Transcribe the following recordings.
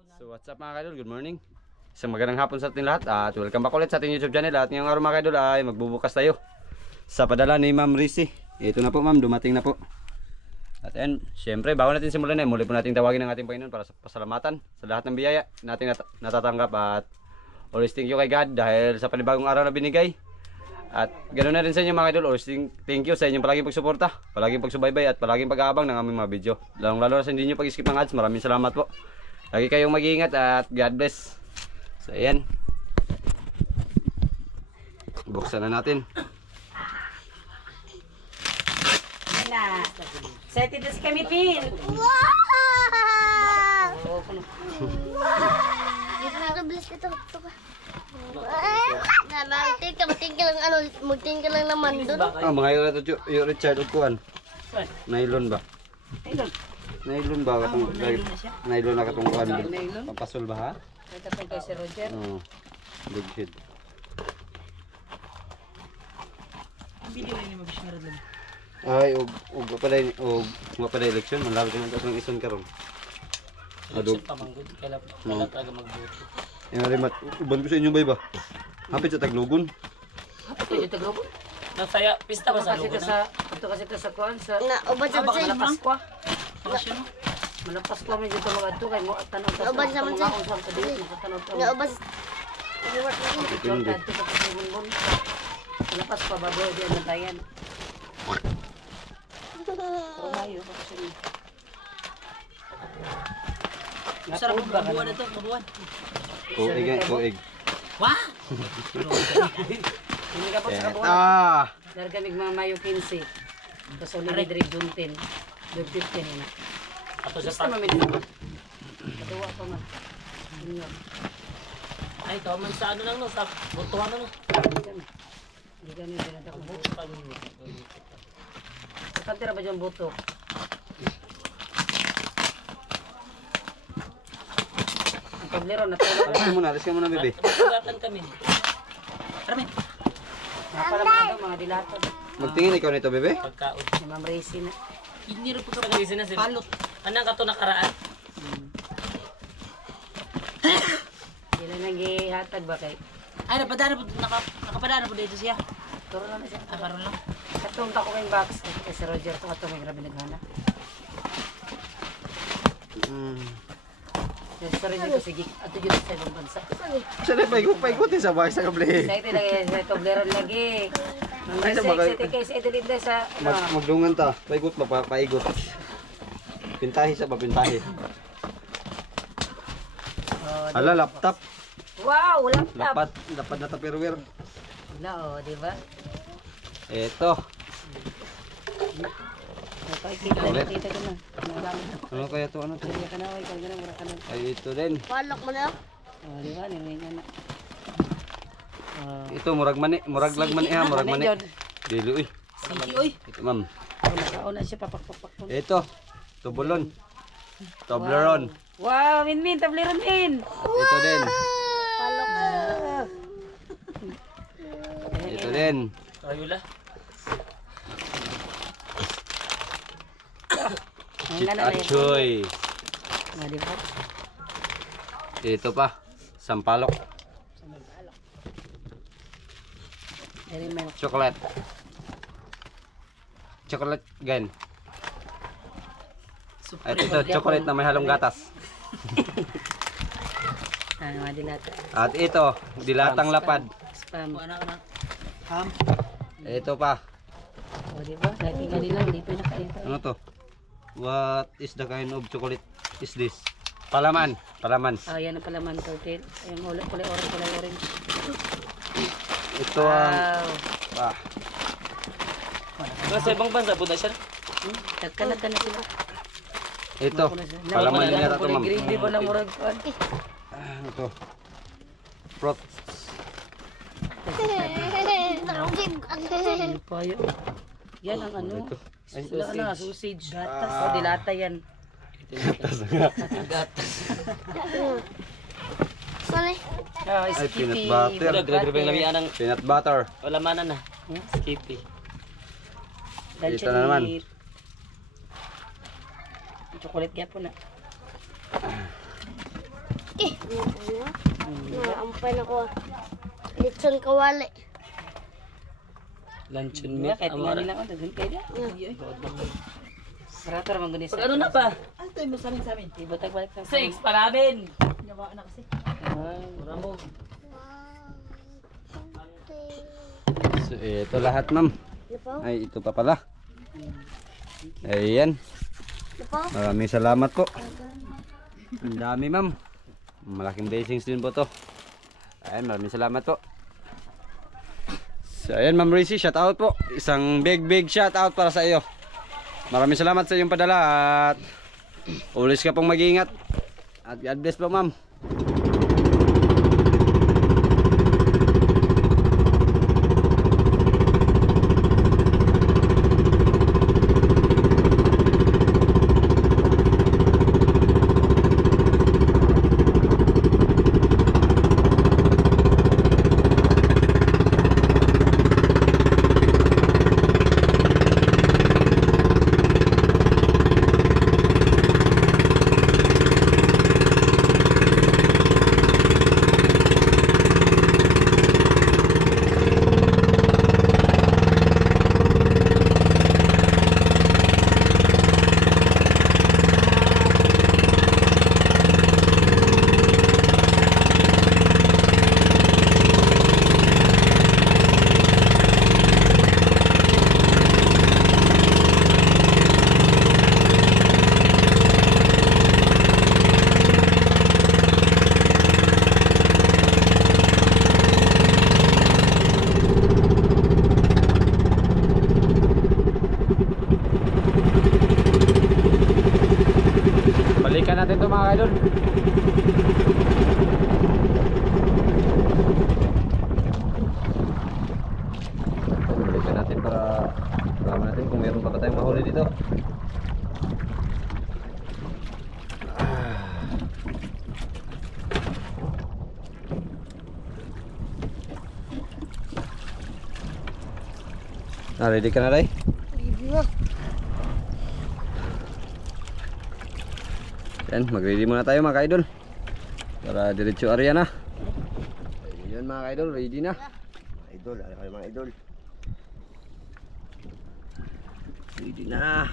So what's up mga kaidol, good morning. Isang magandang hapon sa ating lahat at welcome back ulit sa ating YouTube channel. At ngayong araw mga kaidol ay magbubukas tayo sa padala ni Ma'am Rizzy. Ito na po ma'am, dumating na po. At yan, syempre bago natin simulan ay muli po nating tawagin ang ating Panginoon para sa pasalamatan sa lahat ng biyaya natin natatanggap. At always thank you kay God dahil sa panibagong araw na binigay. At ganoon na rin sa inyo mga idol, always thank you sa inyong palaging pagsuporta, palaging pagsubaybay at palaging pag-aabang ng aming mga video. Lalong-lalo na sa hindi nyo pag-skip ng ads, maraming salamat po. Lagi kayong mag-iingat at God bless. So ayan, buksan na natin. Na. Set it as kami pin. Wow! Nakabilis ito. Magtingin ka lang naman doon. Ah, mga ito yung Richard Utuan. Nylon ba? Nylon. Nylon ba? Nylon na katong kuhan. Nylon? Papasol ba ha? Ito pa kay si Roger. Oo. Big shit. Video na mo bisyo rin. Ay, og pa dai election, man labi kan ang ison karon. Adog pamanggod kailan taga magboto. Yung rimat, uban ko sa inyo bay ba? Hapit sa Taglogon. Ito yung Taglogon. Nasaya pista ba sa Ito lugar? ito kasi ito sa kuhan sa Ubad sa baka malapas ko. Bakasyon mo? Malapas ko man dito mga ito kay mo tanaw ta. Ubad sa mga usap sa dito makatanaw ta. Ubad. Hindi. Ito pa sa bunbon. Malapas pa bago di ang tayan. Mayo pa siya. Sarap ang mabuwan ito, mabuwan. Tuig. Wah! Hindi ka po sa kabuhan. Ah! Dargamig mga Mayo 15. Tapos ulit Dre Juntin. Dre 15 yun. Ato sa Basta mamit na. Katuwa pa man. Ay, ito man sa ano lang no, sa botohan na no. Hindi kami pinatakubo. Katira ba dyan buto? Ang tablero na tulog. Alis ka muna, bebe. Sugatan kami. Armin, Napala mga daw, mga dilatod. Magtingin ikaw nito, bebe. pagkaon. Si Ma'am Racy na. Hindi rin po sa pag-isin na sila. Palot. Anong kato nakaraan? Sila nag-ihatag ba kay? Ay, nakapadana po dito siya. Turo na siya. Karon lang. Katong tako kayong box. Kay si Roger to katong may grabe naghana. Yung sa rin ko sige. Ato yun sa ibang bansa. Siya na paikot sa bahay sa kable. Sa ito lagi, sa tablero lagi. Ay, sa Sa bagay. ito kay sa ito dito sa ano. Magdungan ta. Paikot ba? Paigot. Pintahi sa ba? Pintahi. Ala, laptop. Wow, laptop. Lapad na tupperware. Wala oh, di ba? Eto. Kita ko na. Ano kaya to? Ano to? Kaya ka na, ay kaya ka na, mura ka na. Ay, ito din. Palok mo na. Oh, di ba? Nilingan na. Ito, murag lag mani ha. Murag mani. Dilo eh. Sige, oy. Ito, ma'am. Nakaon na siya, papak. Ito. Tubulon. Toblerone. Wow, Min, tableron Min. Ito din. Palok mo. Ito din. Ayula. Chit Achoy. Ah, di ba? Ito pa. Sampalok. Dari may Chocolate. Chocolate gan. At ito, chocolate na may halong gatas. mga dilata. At ito, dilatang lapad. Spam. Ano na? Ham. Ito pa. O, di ba? Dati nga nila, hindi pa nakaita. Ano to? What is the kind of chocolate is this? Palaman. Palaman. Ah, yan ang palaman turtle. Yung kulay orange. Ito ang... Wow. Sa ibang bansa po na siya. Nagkalat na sila. Ito. Palaman din yata ito, ma'am. Green, di ba na murag kuan? Ano to? Fruit. Ano pa yun? Yan ang ano. Ito. Ay, Wala na, sausage. Gatas. O, dilata yan. Gatas. Sorry. Ah, Ay, Skippy. peanut butter. Grabe yung labihan ng Peanut butter. wala manan na. Skippy. Ito na naman. Chocolate kaya po na. pa na ko. Litson kawali. Luncheon Ya, meat. kahit tingnan Amara. nila ako, daghan kayo na. Sarata naman gunis. Pag ano na pa? Ibutag balik sa 6 pa namin. Mura mo. So, ito lahat ma'am. Ano po? Ay, ito pa pala. Ayan. Ano po? Maraming salamat po. Ang dami ma'am. Malaking blessings din po to. Ayan, maraming salamat po. So ayan Ma'am Risi, shout out po. Isang big shout out para sa iyo. Maraming salamat sa iyong padala at ulis ka pong mag-iingat. At God bless po ma'am. Balikan natin ito mga idol. Balikan natin para alaman natin kung meron pa ba tayong mahuli dito. Ready ka na, Ray? Ready na. Yan, mag-ready muna tayo mga ka-idol para diretso area na. Ayun mga ka-idol, ready na. Idol, ano kayo mga idol? Ready na.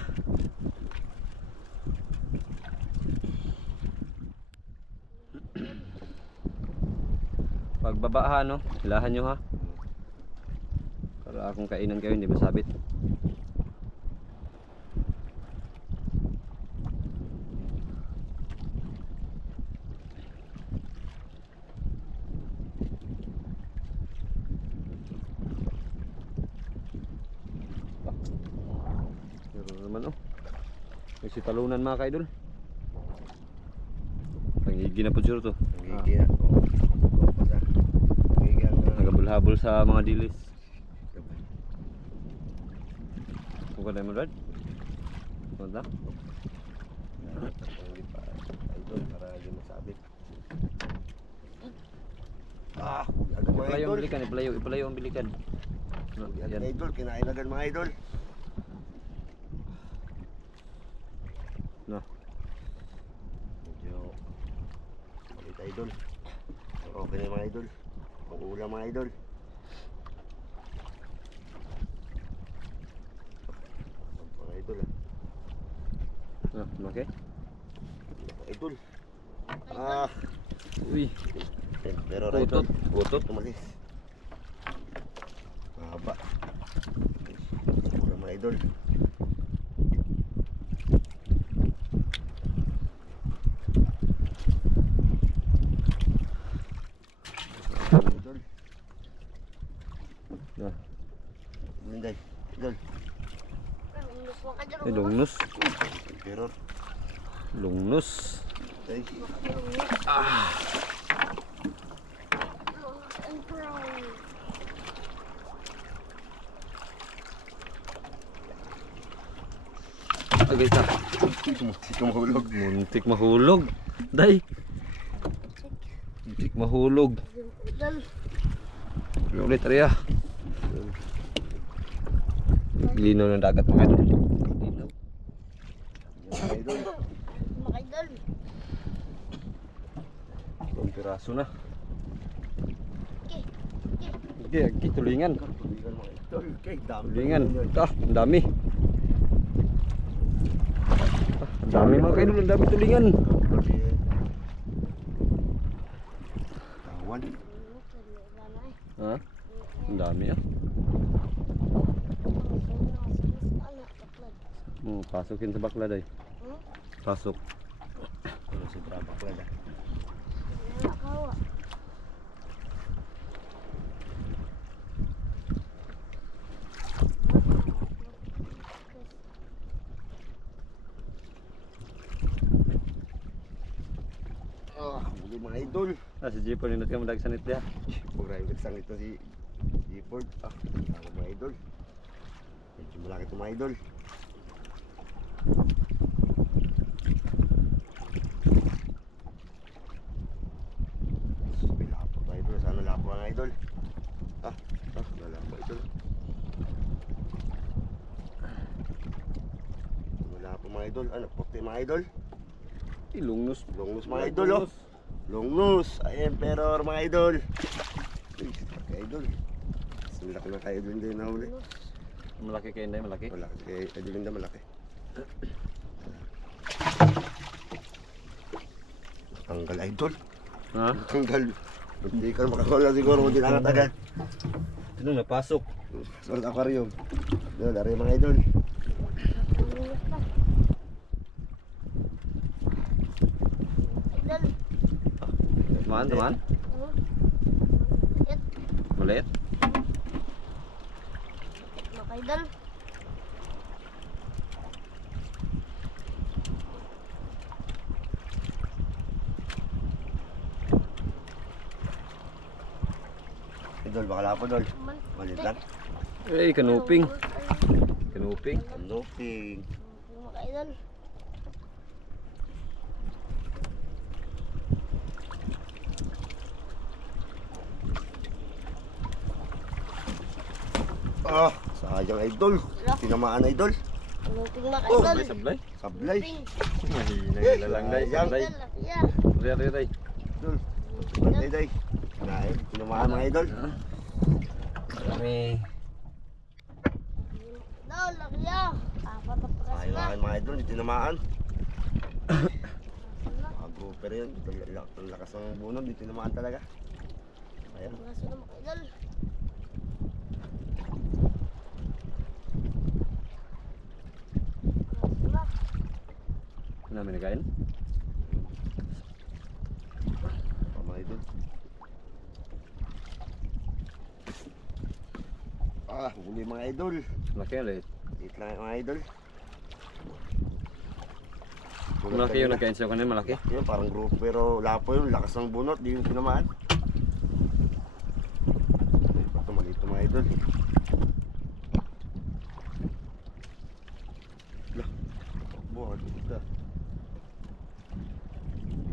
Pagbaba ha, no? Hilahan nyo ha. Para akong kainan kayo, hindi masabit. Meron naman oh. May sitalunan mga ka-idol. Pangigi na po siguro to. Pangigi na. Pangigi ang Nagabulhabol sa mga dilis. Kung ka mo Brad? Punta? pangigi pa. Idol, para hindi masabit. Agad mga Ipalayo idol. ang bilikan, ipalayo ang bilikan. No, Yan yan. idol, kinain agad mga idol. No. Medyo palit idol. Okay na yung mga idol. Pang-ulam mga idol. Mga idol No, okay. Mga idol. Uy, Pero utot, idol. utot. Tumalis. Mahaba. Mga idol. Idol. No. Linday. Idol. Lungnos mo ka dyan. Ay, lungnos. Terror. Lungnos. Ay. And brown. Okay, stop. Muntik mahulog. Muntik mahulog. Day. Muntik mahulog. Idol. Ulit area. Linaw ng dagat mga idol. Linaw. Mga idol. Mga idol. Ibang piraso na. Okay, tulingan. Tulingan mga idol. Okay, dami. Tulingan. Ang dami. Ang dami mga kaidol, ang dami tulingan. Tawan. Ha? Ang dami ah. Pasukin sa baklad ay. Pasok. Ano si Brabak pala. Huli mga idol. Si Jeepon yung ka madagsanit dia. Pag-drive nagsang ito si G-Ford. Ako mga idol. Medyo malaki ito mga idol. May lapo mga idol. Sana lapo mga idol. Wala po idol. Wala po mga idol. Ano, puti mga idol. Ilungnos. Longnose mga idol oh. Longnose. Ay, emperor mga idol. Uy, mga idol. Malaki na kayo idol din nahuli. Malaki kayo hindi, malaki. Malaki kay idol din malaki. Tanggal idol. Ha? Tanggal. Hindi ka makakawala siguro kung dinangat agad. Ano napasok? Sa aquarium. Doon, dari mga idol. Teman. Maliit. Makaidol. Idol, baka lapo dol. Malit lang. Eh, kanuping. Kanuping. Kanuping. Makaidol. Sayang idol. Tinamaan idol. Kanuping Oh, makaidol. may sablay. Sablay. Mahina yung lalangday. Sablay. Yeah. Ray. Idol. Bantay day. Nahin, tinamaan mga idol. Kami. Idol, laki ah. Apat na pakas Sayang na. mga idol, hindi tinamaan. Mga grouper yun. Ang lakas ng bunod, hindi tinamaan talaga. Ayan. Pakas na makaidol. Ano namin nagain? Mga idol. Huli mga idol. Malaki ulit. Eat lang mga idol. Malaki yung nagkain siya kanina, malaki. Yun, parang group pero lapo yun, lakas ng bunot, di yung tinamaan. Ito malito mga idol. Lah, buhat ito.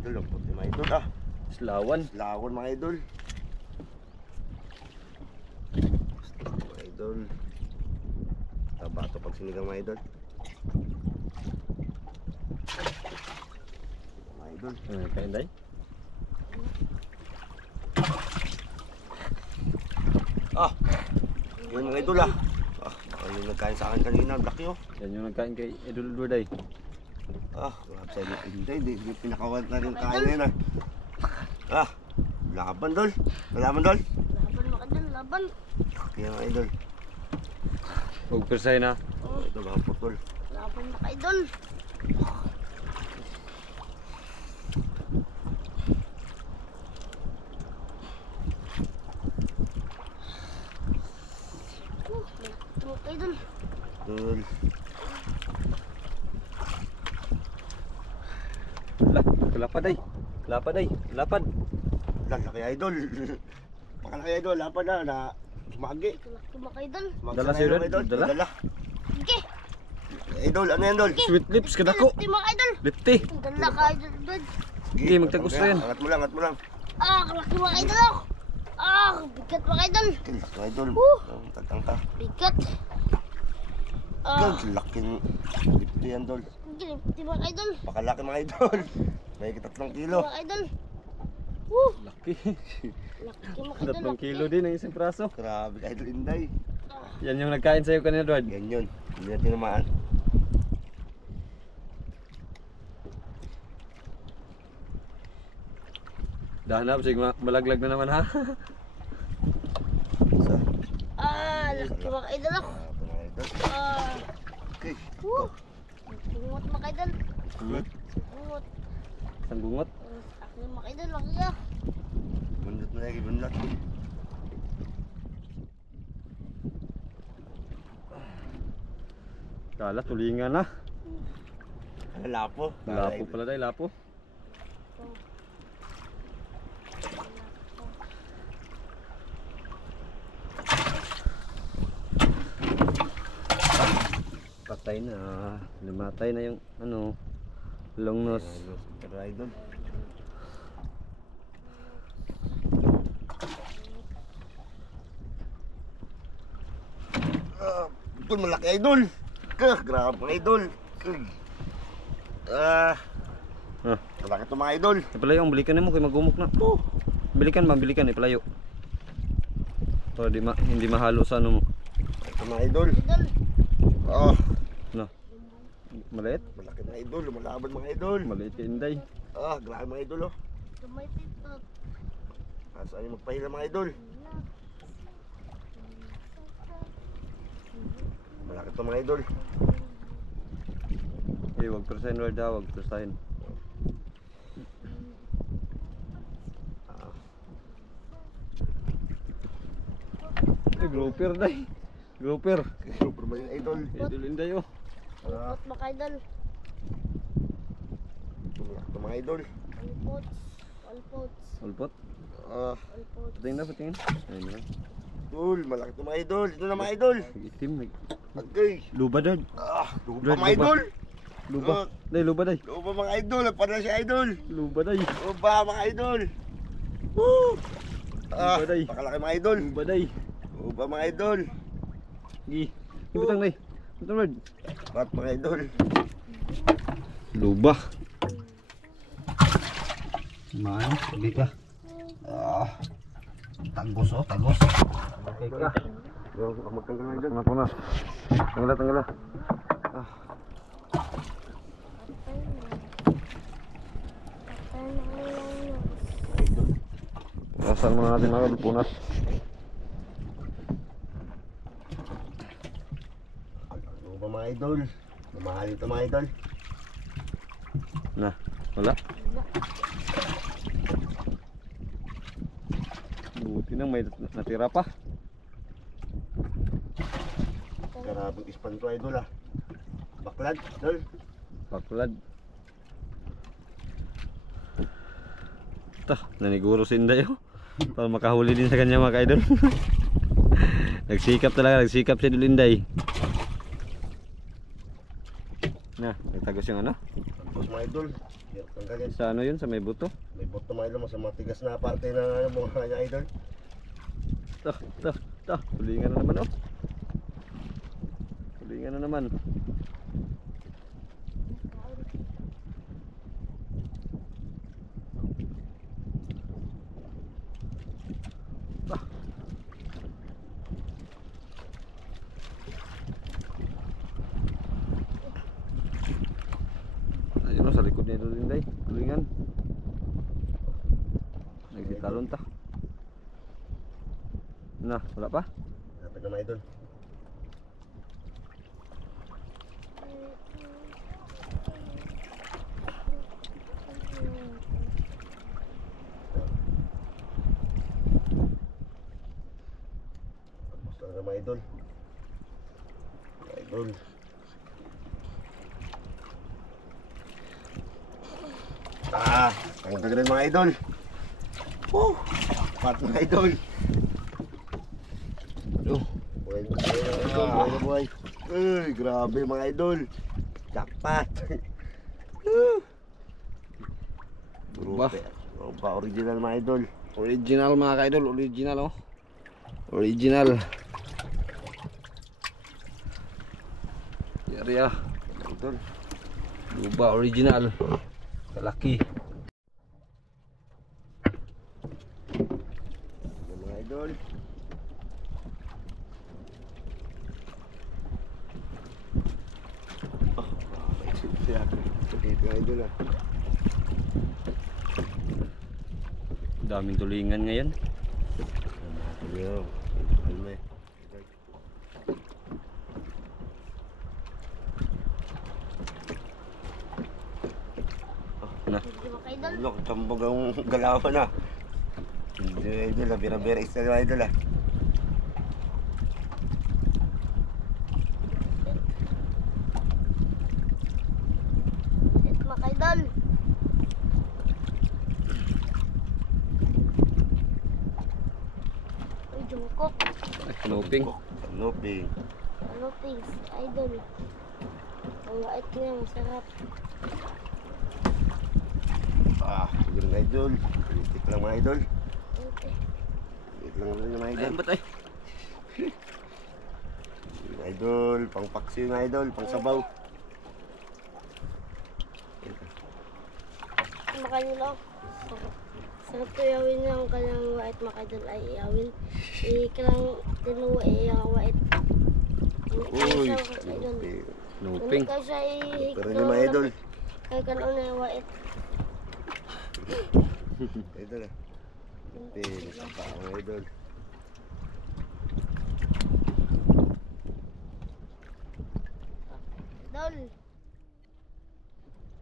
Idol, ang puti mga idol Slawan. Lawan mga idol. Mga idol. Taba ito pag sinigang mga idol. Mga idol. Ano nagkain day? Yun mga idol Baka yung nagkain sa akin kanina, black yun. Yan yung nagkain kay Idol Duday. Grab sa inyo. Hindi, pinakawad na rin kain na yun laban dol. Laban dol. Laban makaidol, laban. Kaya mga idol. Huwag persay na. Ito mga putol. Laban makaidol. Makaidol. Dol. Lapad ay. Lapad ay. Lapad. Laki idol. Pakalaki idol. Lapad na sumagi. Laki makaidol. Dala sa'yo rin? Dala? Dala. Sige. Idol, ano yan dol? Sweet lips kadako. Laki makaidol. Lipti. Dala ka idol, bud. Hindi, magtagos na yan. Angat mo lang, angat mo lang. Laki makaidol ako. Bigat makaidol. Laki idol. Tatang ka. Bigat. Laking lipti yan dol. Di makaidol. Pakalaki mga idol. May 3 kilo. Makaidol. Laki. Laki mga idol. 3 kilo din ang isang praso. Grabe ka idol Inday. Yan yung nagkain sa'yo kanina, Edward. Yan yun. Hindi natin namaan. Dahanap, sige malaglag na naman ha. Isa. Laki mga idol ako. Mga idol. Okay. Bungot mga idol. Good. Bungot. Isang bungot. Laki mga idol. Laki ah. Bunlat na lagi, bunlat. Kala, tulingan na. Lapo. Lapo pala tayo, lapo. Patay na. Lumatay na yung ano, long nose. Pero idol. Idol, malaki idol. Grabe mga idol. Malaki ito mga idol. Palayo ang balikan mo kay magumok na. Balikan ba, balikan palayo. Para hindi mahalo sa ano mo. Ito mga idol. Idol. No. Maliit? Malaki mga idol, lumalaban mga idol. Maliit kay Inday. Grabe mga idol oh. Gamay dito. Saan yung magpahila mga idol? Malaki ito mga idol. Eh, wag percent word ha, wag percent. Eh, grouper day. Grouper. Super mga idol. Idol Inday oh. Bungot mga idol. Malaki ito mga idol. Alpots. Alpots. Ulpot. Alpots. Patingin na, patingin. Ayun na. Idol, malaki ito mga idol. Ito na mga idol. Itim. Okay. Luba dad. Lupa Brad, mga idol. Luba. Day, luba day. Lupa mga idol. Para si idol. Luba day. Lupa mga idol. Woo! Luba day. Pakalaki mga idol. Luba day. Lupa mga idol. Gi. Ibutang day. Ibutang word. Pat mga idol. Luba. Man, sabi ka. Tagos oh, tagos. Okay ka. Magtanggal mga idol. Punas. Tanggal, tanggal. Idol. Rasal muna natin mga punas. Lupa mga idol. Mamahal ito mga idol. Nah, wala. Buti nang may natira pa. Karabang ispan to idol ah. Baklad, idol. Paklad. Tah, naniguro si Inday oh. Para makahuli din sa kanya mga ka-idol. Nagsikap talaga, nagsikap si Inday. Nah, nagtagos yung ano? Tagos mga idol. Tanggalin. Sa ano yun? Sa may buto? May boto mga idol sa matigas na parte ng mga kanya idol. Tah, tulingan na naman oh. Tulingan na naman. Ayun oh, sa likod niya doon Inday. Tulingan. Nagsitalon ta. Nah, wala pa? Dapat na mga idol. Tapos talaga mga idol. Mga idol. Ang tagal mga idol. Pat mga idol. Buhay na buhay. Uy, grabe mga idol. Jackpot. Ba? Ba original mga idol. Original mga ka-idol, original oh. Original. Yari ah. Idol. Luba original. Kalaki. idol. Oh, maisip siya. Dito mga idol ah. Daming tulingan ngayon. Ito yun. Alme. Na. Hindi mga idol. Look, tambog ang galawan na. Hindi idol ah. Bira-bira isa na idol ah. Hit mga idol. Uy, jungkok. Ay, kanuping. Kanuping. Ano things, idol. Ang wait niya, masarap. Ah, siguro mga idol. Politik lang mga idol. Okay. Politik lang mga Ay, idol. ba't ay? Mga idol, pang paksi mga idol, pang sabaw. Makanilo. Sarap ko yawin ng kanyang wait mga idol ay iyawin. Ikalang tinuwa iyang wait. Uy, Idol. Kanuping. Ano ka siya pero hindi mga idol. Kaya kanon na wait. Idol ah. Tapa mga idol. Idol.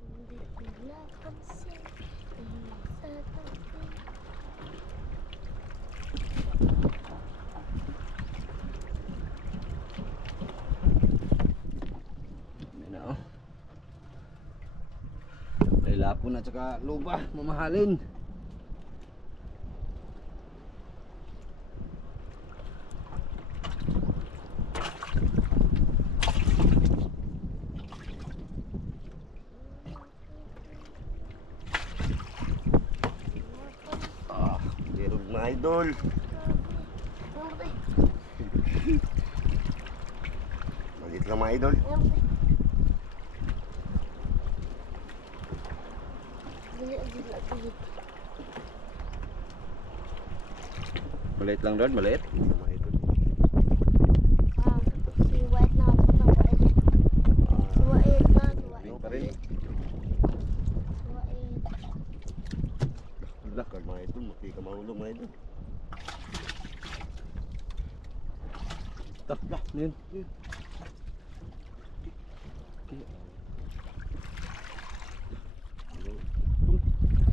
Hindi ko napansin. Sa tabi. Yan na oh. May lapon at saka luba, mamahalin. Ah, pero mga idol. Namatay. Maliit lang mga idol. Namatay. Dili, dili, dili. Maliit lang doon, maliit. Mga idol. Si white na ako na white. Si white na, si white. Ano pa rin? Si white. Lakad mga idol, mati ka mahulog mga idol. Takla, yun.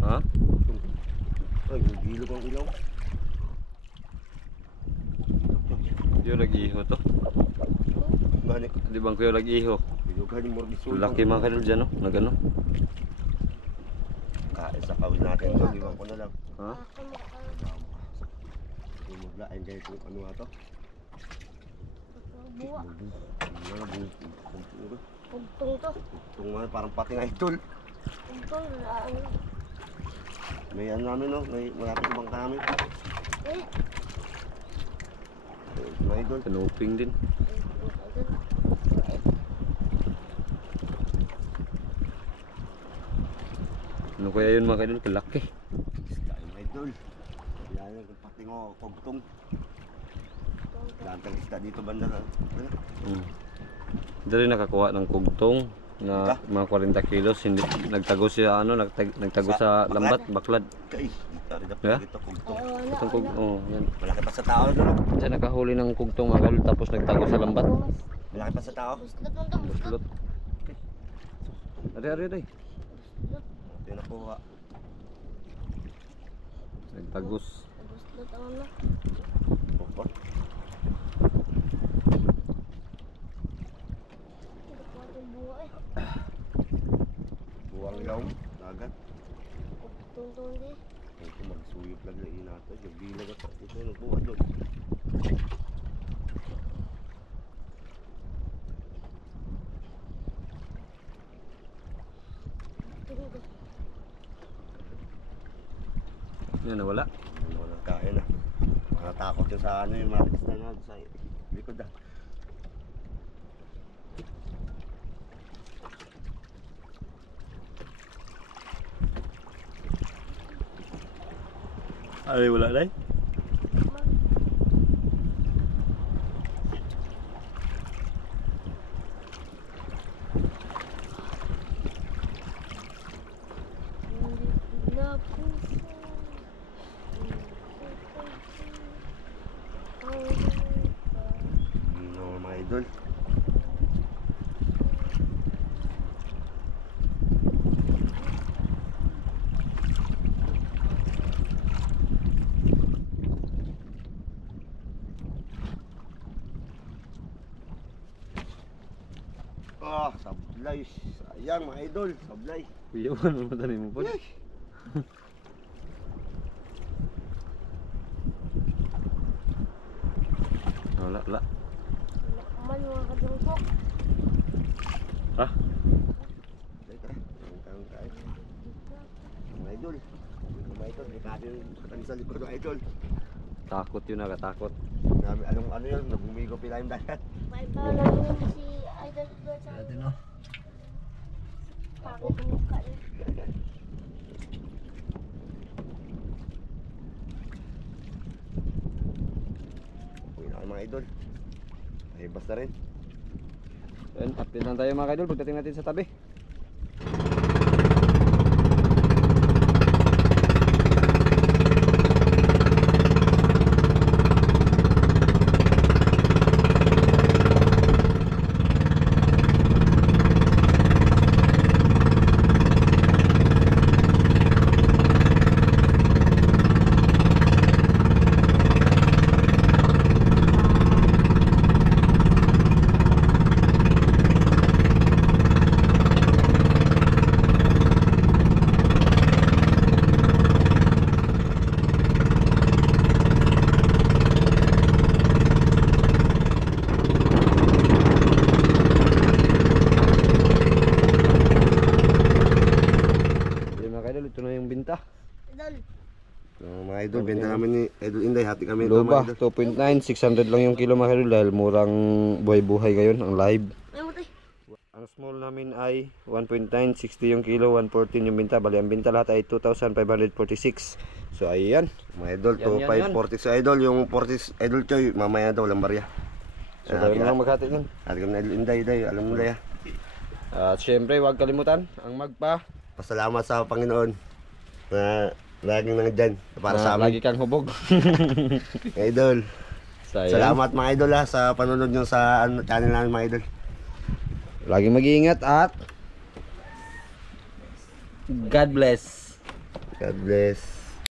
Ha? Ay, gilog ang ilaw. Kuya lag-iho to. Balik. Di bang kuya lag-iho? Gilugan yung morbisul. Laki mga kanil dyan, no? Nagano? Kain sa kawin natin doon, iwan ko na lang. Ha? Ako makakalaw. Maglain kayo kung ano nga to. Buwa. Bugtong Pugtong to. nga, parang pati nga idol. Pugtong, ano. May ano namin no, may malapit sa bangka namin. Eh, Mga idol. Kanuping din. Ano kaya yun mga kanil? Kalaki. Kain mga idol. Yan yung pati nga, kugtong. Dantang isda dito banda na. Ano? Dali nakakuha ng kugtong na mga 40 kilos. Hindi, nagtago siya, ano, nagtago sa lambat, baklad. Kay, dito rin Yeah? na dito kugtong. Itong kug, oh, yan. Malaki pa sa tao no? Siya nakahuli ng kugtong mga kanil tapos nagtago sa lambat. Malaki pa sa tao. Buslot lang to, buslot. Buslot. Ari. Ito yung nakuha. Nagtagos. Buslot ang ano. Opo. Hindi ko ating buwa eh. Buwang ilaw. Dagat. Pugtong di. Ito magsuyop lang na natin. Yung bilag at ito nagbuha doon. Pugtong. Yan, nawala. Walang kain na. Nakatakot yung sa ano yung malapit na nga sa likod ah. Ay, wala na. idol. Ah, sablay. Sayang mga idol, sablay. Iyawan mo tani mo po. Yay! Wala, wala. Naman mga kadungkok. Ha? Tara, tara. Tayo. Mga idol. Mga idol, dekado yung katang sa likod ng idol. Takot yun, nakatakot. Nabi, ano yun, nabumigo pila yung dagat. May parang yung si Idol doon sa no? pangit ng mukha niya. Uwi na kayo mga idol. Ay, basta rin. Ayun, update lang tayo mga idol pagdating natin sa tabi. Ito na yung binta. Idol. Mga idol, benta namin ni Idol Inday. Hati kami ito Loba, mga idol. 2.9, 600 lang yung kilo mga idol dahil murang buhay-buhay ngayon ang live. Ay mo tayo. Ang small namin ay 1.9, 60 yung kilo, 114 yung binta. Bali ang binta lahat ay 2,546. So ayan. Mga idol, Yan, 2,540 sa idol. Yung 40 idol choy, mamaya daw lang barya. So tayo na lang maghati nun. Hati kami ni Idol Inday, Day. Alam mo Day. At syempre huwag kalimutan ang magpa. Pasalamat sa Panginoon na laging nandyan para sa amin. Lagi kang hubog. Mga idol. So, ayan. Salamat mga idol ha, sa panonood nyo sa channel namin mga idol. Lagi mag-iingat at God bless. God bless.